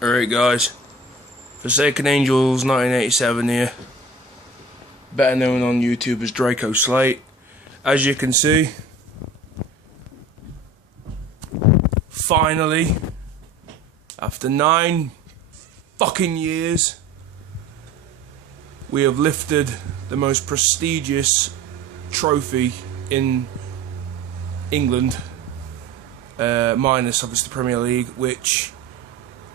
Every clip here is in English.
Alright guys, Forsaken Angels 1987 here, better known on YouTube as Draco Slate. As you can see, finally, after 9 fucking years, we have lifted the most prestigious trophy in England, minus obviously the Premier League, which,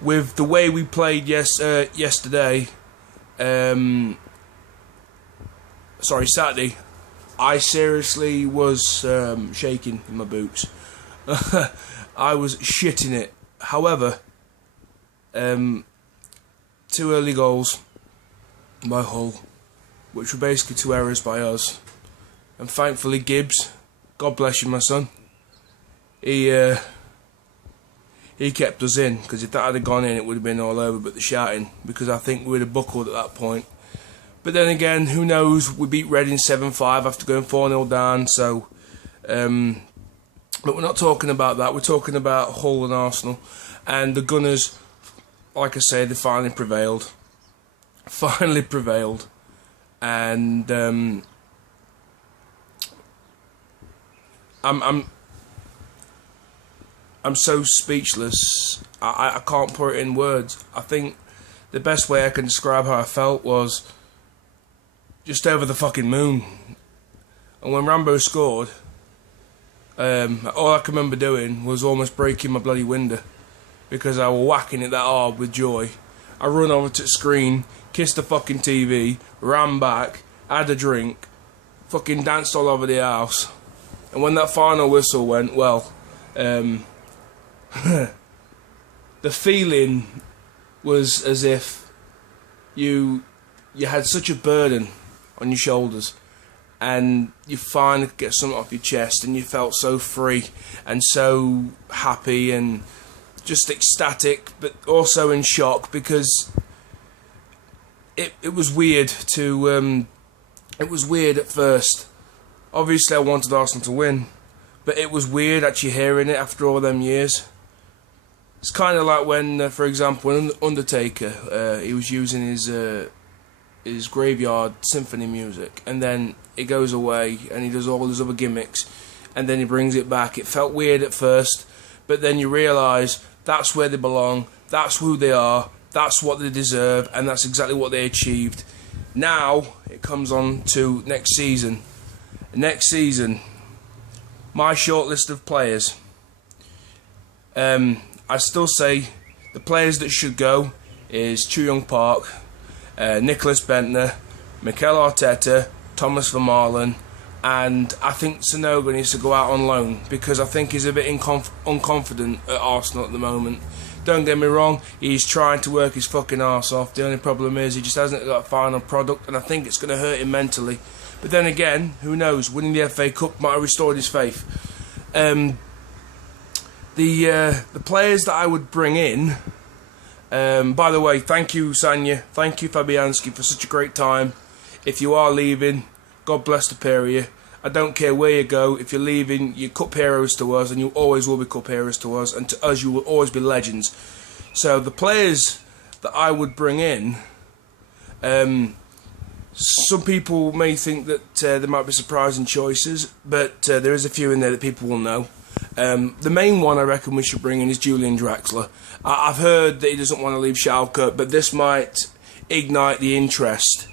with the way we played yesterday, Saturday, I seriously was shaking in my boots. I was shitting it. However, 2 early goals by Hull, which were basically 2 errors by us, and thankfully Gibbs, God bless you my son, he kept us in, because if that had gone in it would have been all over but the shouting, because I think we would have buckled at that point. But then again, who knows, we beat Reading 7-5 after going 4-0 down, so but we're not talking about that. We're talking about Hull and Arsenal, and the Gunners, like I say, they finally prevailed, and I'm so speechless. I can't put it in words. I think the best way I can describe how I felt was just over the fucking moon. And when Rambo scored, all I can remember doing was almost breaking my bloody window, because I was whacking it that hard with joy. I run over to the screen, kissed the fucking TV, ran back, had a drink, fucking danced all over the house. And when that final whistle went, well, the feeling was as if you had such a burden on your shoulders, and you finally could get something off your chest, and you felt so free and so happy and just ecstatic, but also in shock, because it was weird to it was weird at first. Obviously I wanted Arsenal to win, but it was weird actually hearing it after all them years. It's kind of like when, for example, when Undertaker, he was using his graveyard symphony music, and then it goes away and he does all his other gimmicks, and then he brings it back. It felt weird at first, but then you realise that's where they belong, that's who they are, that's what they deserve, and that's exactly what they achieved. Now it comes on to next season. Next season, my short list of players, I still say the players that should go is Chu Young Park, Nicholas Bentner, Mikel Arteta, Thomas Vermaelen, and I think Sonogo needs to go out on loan, because I think he's a bit unconfident at Arsenal at the moment. Don't get me wrong, he's trying to work his fucking arse off. The only problem is he just hasn't got a final product, and I think it's going to hurt him mentally. But then again, who knows, winning the FA Cup might have restored his faith. The players that I would bring in, by the way, thank you Sanya, thank you Fabianski for such a great time. If you are leaving, God bless the pair of you. I don't care where you go, if you're leaving, you're cup heroes to us, and you always will be cup heroes to us, and to us you will always be legends. So the players that I would bring in, some people may think that there might be surprising choices, but there is a few in there that people will know. The main one I reckon we should bring in is Julian Draxler. I've heard that he doesn't want to leave Schalke, but this might ignite the interest,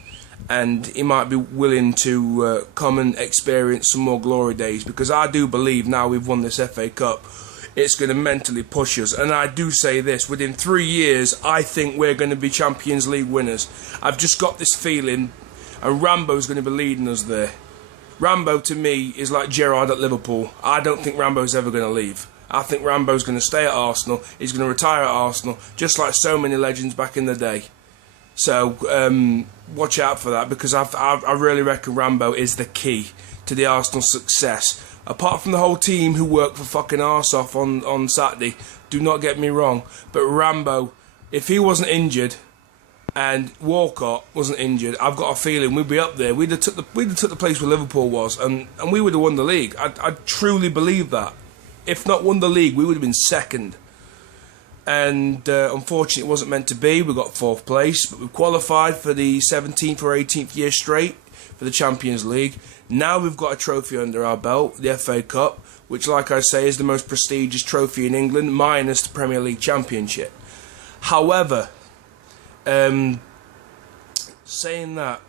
and he might be willing to come and experience some more glory days, because I do believe now we've won this FA Cup, it's going to mentally push us. And I do say this, within 3 years I think we're going to be Champions League winners. I've just got this feeling, and Rambo's going to be leading us there. Rambo to me is like Gerrard at Liverpool. I don't think Rambo's ever going to leave. I think Rambo's going to stay at Arsenal. He's going to retire at Arsenal, just like so many legends back in the day. So watch out for that, because I really reckon Rambo is the key to the Arsenal success. Apart from the whole team who worked for fucking arse off on Saturday, do not get me wrong, but Rambo, if he wasn't injured and Walcott wasn't injured, I've got a feeling we'd be up there. We'd have took the place where Liverpool was, and we would have won the league. I truly believe that. If not won the league, we would have been second. and unfortunately it wasn't meant to be. We got 4th place, but we've qualified for the 17th or 18th year straight for the Champions League. Now we've got a trophy under our belt, the FA Cup, which, like I say, is the most prestigious trophy in England, minus the Premier League Championship. However, saying that,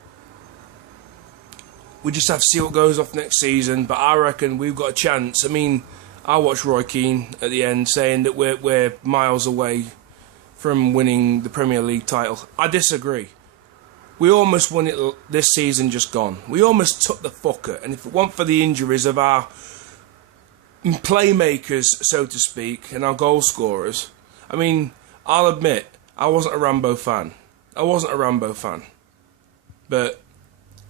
we just have to see what goes off next season, but I reckon we've got a chance. I mean, I watched Roy Keane at the end saying that we're miles away from winning the Premier League title. I disagree. We almost won it this season just gone. We almost took the fucker, and if it weren't for the injuries of our playmakers, so to speak, and our goal scorers, I mean, I'll admit, I wasn't a Rambo fan. But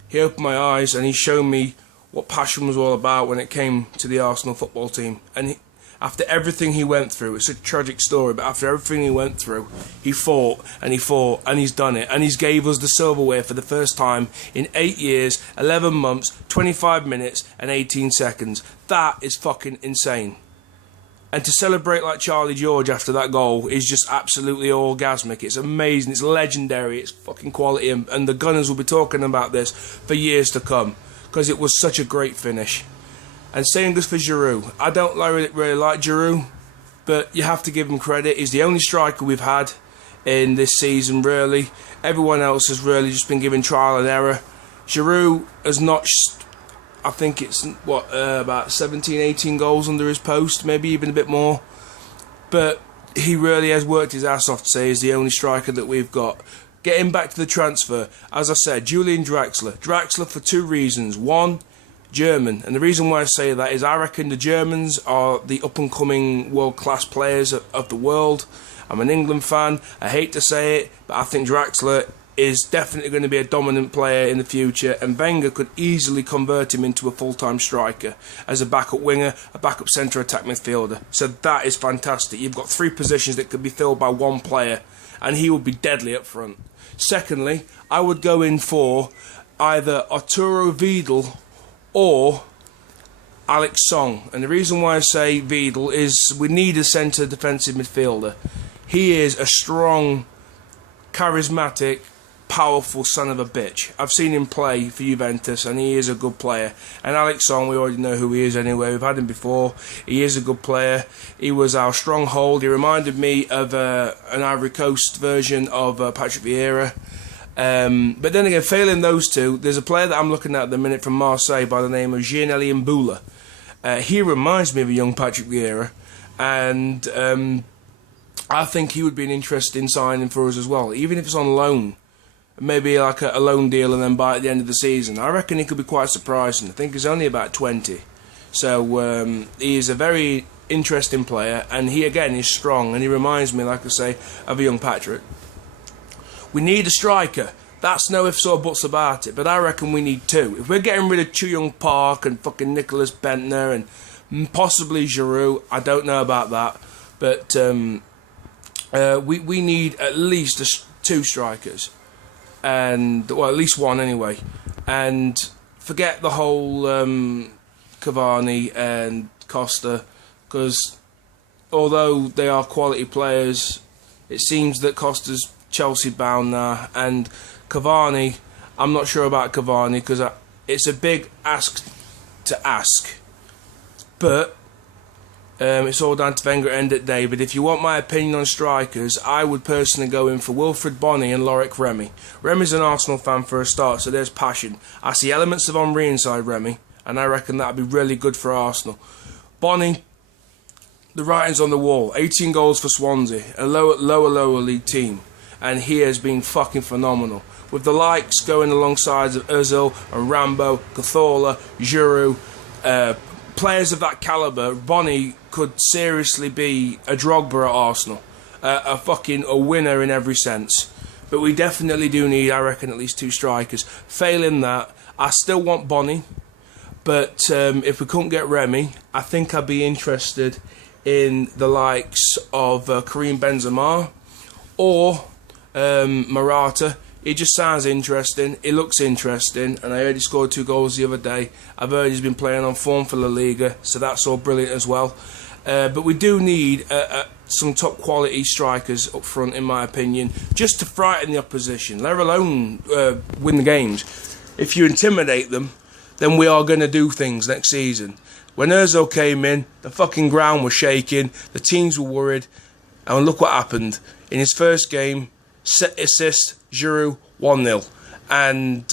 he opened my eyes and he showed me what passion was all about when it came to the Arsenal football team. And after everything he went through, it's a tragic story, but after everything he went through, he fought and he's done it. And he's gave us the silverware for the first time in 8 years, 11 months, 25 minutes and 18 seconds. That is fucking insane. And to celebrate like Charlie George after that goal is just absolutely orgasmic. It's amazing, it's legendary, it's fucking quality, and the Gunners will be talking about this for years to come, because it was such a great finish. And same goes for Giroud. I don't really like Giroud, but you have to give him credit. He's the only striker we've had in this season, really. Everyone else has really just been given trial and error. Giroud has notched, I think it's, about 17, 18 goals under his post, maybe even a bit more. But he really has worked his ass off to say he's the only striker that we've got. Getting back to the transfer, as I said, Julian Draxler. Draxler for 2 reasons. One, German. And the reason why I say that is I reckon the Germans are the up-and-coming world-class players of the world. I'm an England fan. I hate to say it, but I think Draxler is definitely going to be a dominant player in the future, and Wenger could easily convert him into a full-time striker as a backup winger, a backup centre attack midfielder. So that is fantastic. You've got 3 positions that could be filled by one player, and he would be deadly up front. Secondly, I would go in for either Arturo Vidal or Alex Song. And the reason why I say Vidal is we need a centre defensive midfielder. He is a strong, charismatic, powerful son of a bitch. I've seen him play for Juventus and he is a good player. And Alex Song, we already know who he is anyway. We've had him before. He is a good player. He was our stronghold. He reminded me of an Ivory Coast version of Patrick Vieira. But then again, failing those two, there's a player that I'm looking at the minute from Marseille by the name of Gianelli Mbula. He reminds me of a young Patrick Vieira, and I think he would be an interesting signing for us as well, even if it's on loan. Maybe like a loan deal and then buy at the end of the season. I reckon he could be quite surprising. I think he's only about 20. So he is a very interesting player, and he again is strong, and he reminds me, like I say, of a young Patrick. We need a striker. That's no ifs or buts about it, but I reckon we need 2. If we're getting rid of Chu Young Park and fucking Nicholas Bentner and possibly Giroud, I don't know about that, but we need at least 2 strikers. And well, at least 1 anyway, and forget the whole Cavani and Costa, because although they are quality players, it seems that Costa's Chelsea bound now, and Cavani, I'm not sure about Cavani because it's a big ask to ask, but it's all down to Wenger at the end of the day. But if you want my opinion on strikers, I would personally go in for Wilfred Bonny and Loic Remy. Remy's an Arsenal fan for a start, so there's passion. I see elements of Henry inside Remy, and I reckon that would be really good for Arsenal. Bonny, the writing's on the wall. 18 goals for Swansea, a lower league team, and he has been fucking phenomenal. With the likes going alongside of Ozil and Rambo, Cazorla, Giroud, players of that calibre, Bonny could seriously be a Drogba at Arsenal, a winner in every sense. But we definitely do need, I reckon, at least 2 strikers. Failing that, I still want Bonny, but if we couldn't get Remy, I think I'd be interested in the likes of Karim Benzema or Morata. It just sounds interesting, it looks interesting, and I heard he scored 2 goals the other day. I've heard he's been playing on form for La Liga, so that's all brilliant as well. But we do need some top quality strikers up front, in my opinion, just to frighten the opposition, let alone win the games. If you intimidate them, then we are going to do things next season. When Ozil came in, the fucking ground was shaking, the teams were worried, and look what happened. In his first game, assist, Giroud, 1-0. And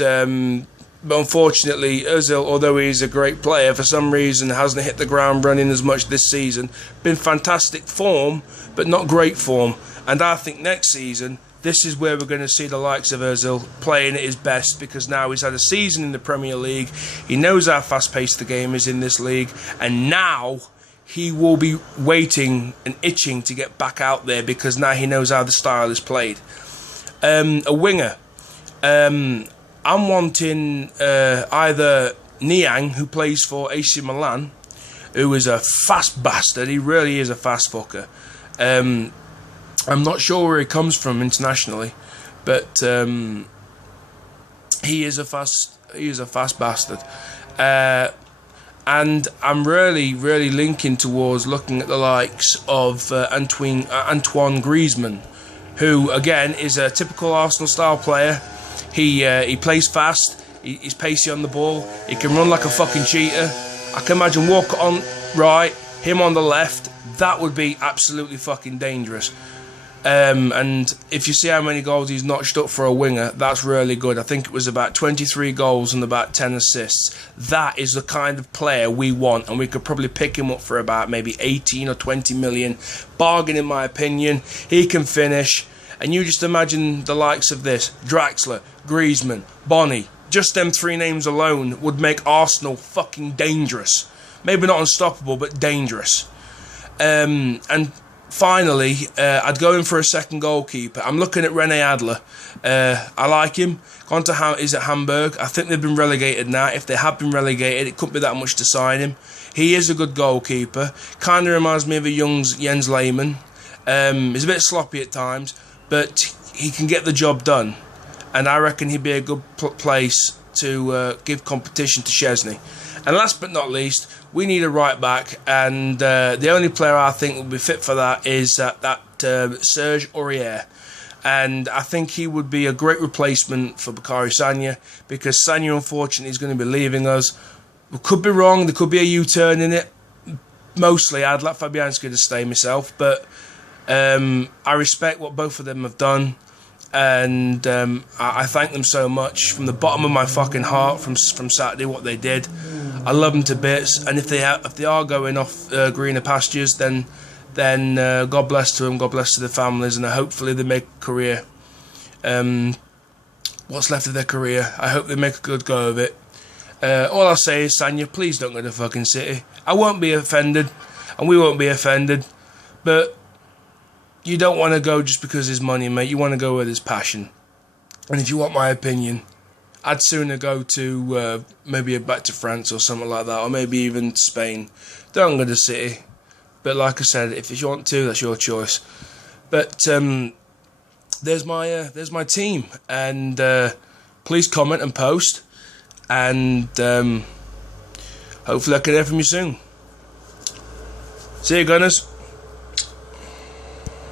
but unfortunately, Ozil, although he's a great player, for some reason hasn't hit the ground running as much this season. Been fantastic form, but not great form. And I think next season, this is where we're going to see the likes of Ozil playing at his best, because now he's had a season in the Premier League. He knows how fast-paced the game is in this league, and now he will be waiting and itching to get back out there, because now he knows how the style is played. A winger. I'm wanting either Niang, who plays for AC Milan, who is a fast bastard. He really is a fast fucker. I'm not sure where he comes from internationally, but he is a fast bastard. And I'm really linking towards looking at the likes of Antoine Griezmann, who again is a typical Arsenal style player. He plays fast. He's pacey on the ball. He can run like a fucking cheetah. I can imagine Walker on right, him on the left. That would be absolutely fucking dangerous. And if you see how many goals he's notched up for a winger, that's really good. I think it was about 23 goals and about 10 assists. That is the kind of player we want, and we could probably pick him up for about maybe 18 or 20 million. Bargain, in my opinion. He can finish. And you just imagine the likes of this: Draxler, Griezmann, Bonny. Just them three names alone would make Arsenal fucking dangerous. Maybe not unstoppable, but dangerous. And finally, I'd go in for a second goalkeeper. I'm looking at Rene Adler. I like him. Gone to is at Hamburg. I think they've been relegated now. If they have been relegated, it couldn't be that much to sign him. He is a good goalkeeper. Kind of reminds me of a young Jens Lehmann. He's a bit sloppy at times, but he can get the job done. And I reckon he'd be a good place to give competition to Szczesny. And last but not least, we need a right back, and the only player I think will be fit for that is Serge Aurier. And I think he would be a great replacement for Bakary Sagna, because Sagna, unfortunately, is going to be leaving us. We could be wrong, there could be a U-turn in it. Mostly, I'd like Fabianski to stay myself, but I respect what both of them have done. And I thank them so much from the bottom of my fucking heart from Saturday, what they did. I love them to bits, and if they are going off greener pastures, then God bless to them, God bless to their families, and hopefully they make a career. What's left of their career, I hope they make a good go of it. All I'll say is, Sagna, please don't go to fucking City. I won't be offended, and we won't be offended, but you don't want to go just because there's money, mate. You want to go where there's passion. And if you want my opinion, I'd sooner go to maybe back to France or something like that, or maybe even Spain. Don't go to City. But like I said, if you want to, that's your choice. But there's my team, and please comment and post, and hopefully I can hear from you soon. See you, Gunners.